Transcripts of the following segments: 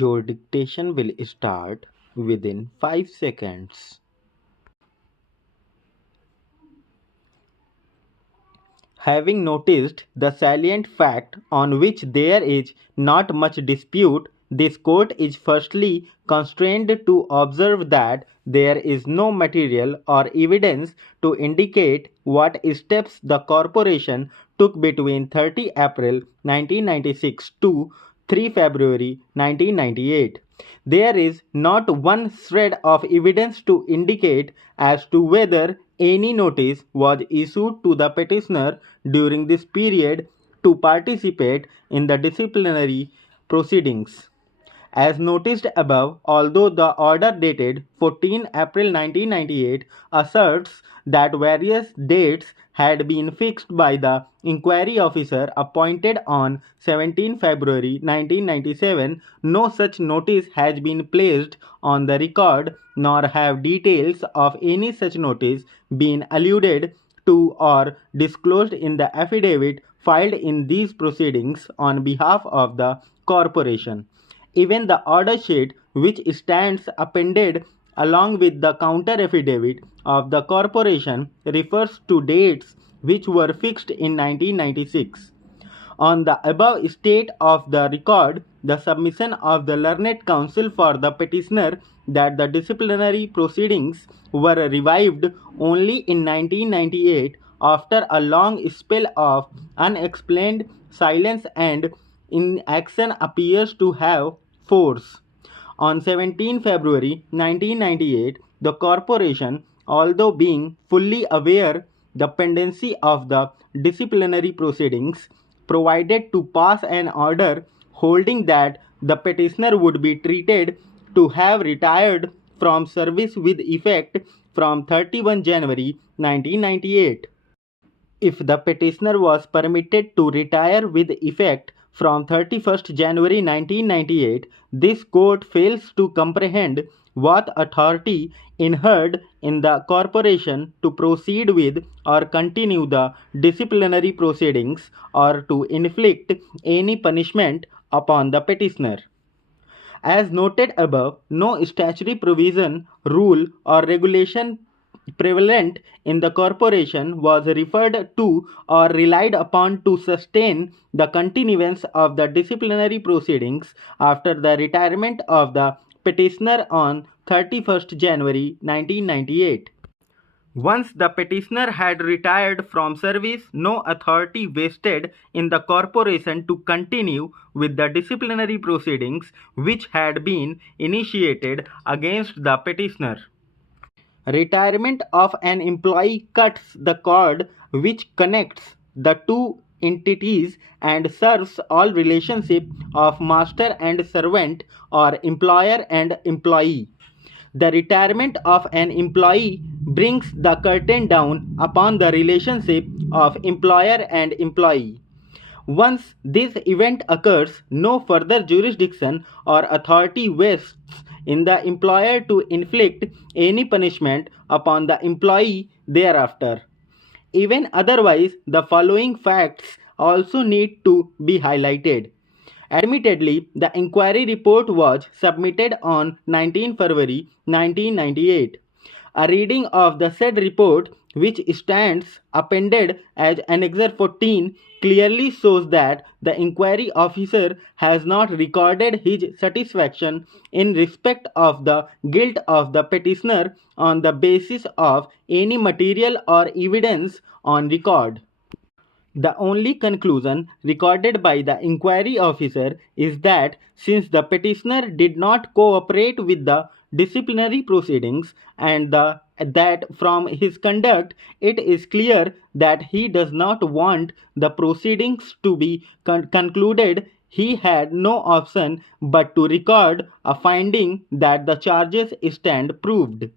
Your dictation will start within 5 seconds. Having noticed the salient fact on which there is not much dispute, this court is firstly constrained to observe that there is no material or evidence to indicate what steps the corporation took between 30 April 1996 to 3 February 1998. There is not one shred of evidence to indicate as to whether any notice was issued to the petitioner during this period to participate in the disciplinary proceedings. As noticed above, although the order dated 14 April 1998 asserts that various dates had been fixed by the inquiry officer appointed on 17 February 1997, no such notice has been placed on the record, nor have details of any such notice been alluded to or disclosed in the affidavit filed in these proceedings on behalf of the corporation. Even the order sheet, which stands appended along with the counter affidavit of the corporation, refers to dates which were fixed in 1996. On the above state of the record, the submission of the learned counsel for the petitioner that the disciplinary proceedings were revived only in 1998 after a long spell of unexplained silence and inaction appears to have force. On 17 February 1998, the corporation, although being fully aware the pendency of the disciplinary proceedings, provided to pass an order holding that the petitioner would be treated to have retired from service with effect from 31 January 1998. If the petitioner was permitted to retire with effect from 31st January 1998, this court fails to comprehend what authority inhered in the corporation to proceed with or continue the disciplinary proceedings or to inflict any punishment upon the petitioner. As noted above, no statutory provision, rule, or regulation prevalent in the corporation was referred to or relied upon to sustain the continuance of the disciplinary proceedings after the retirement of the petitioner on 31st January 1998. Once the petitioner had retired from service, no authority vested in the corporation to continue with the disciplinary proceedings which had been initiated against the petitioner. Retirement of an employee cuts the cord which connects the two entities and serves all relationship of master and servant or employer and employee. The retirement of an employee brings the curtain down upon the relationship of employer and employee. Once this event occurs, no further jurisdiction or authority vests in the employer to inflict any punishment upon the employee thereafter. Even otherwise, the following facts also need to be highlighted. Admittedly, the inquiry report was submitted on 19 February 1998. A reading of the said report, which stands appended as Annexure 14, clearly shows that the inquiry officer has not recorded his satisfaction in respect of the guilt of the petitioner on the basis of any material or evidence on record. The only conclusion recorded by the inquiry officer is that since the petitioner did not cooperate with the disciplinary proceedings and that from his conduct it is clear that he does not want the proceedings to be concluded, he had no option but to record a finding that the charges stand proved.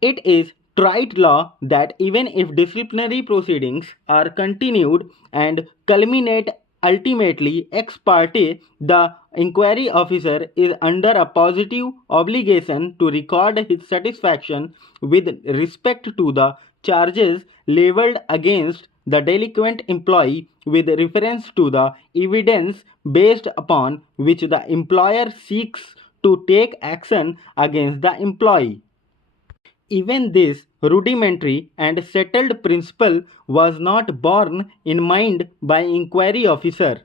It is tried law that even if disciplinary proceedings are continued and culminate ultimately ex parte, the inquiry officer is under a positive obligation to record his satisfaction with respect to the charges leveled against the delinquent employee with reference to the evidence based upon which the employer seeks to take action against the employee. Even this rudimentary and settled principle was not borne in mind by inquiry officer.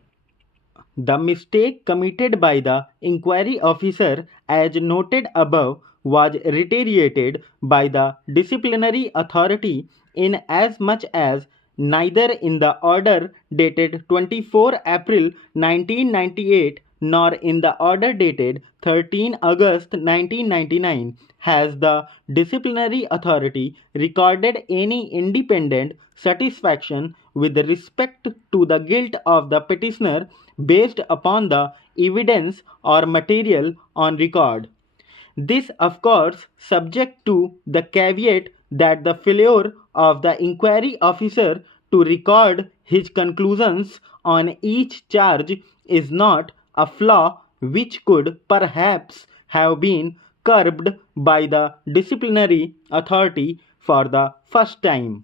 The mistake committed by the inquiry officer, as noted above, was reiterated by the disciplinary authority in as much as neither in the order dated 24 April 1998 nor in the order dated 13 August 1999 has the disciplinary authority recorded any independent satisfaction with respect to the guilt of the petitioner based upon the evidence or material on record. This, of course, subject to the caveat that the failure of the inquiry officer to record his conclusions on each charge is not a flaw which could perhaps have been curbed by the disciplinary authority for the first time.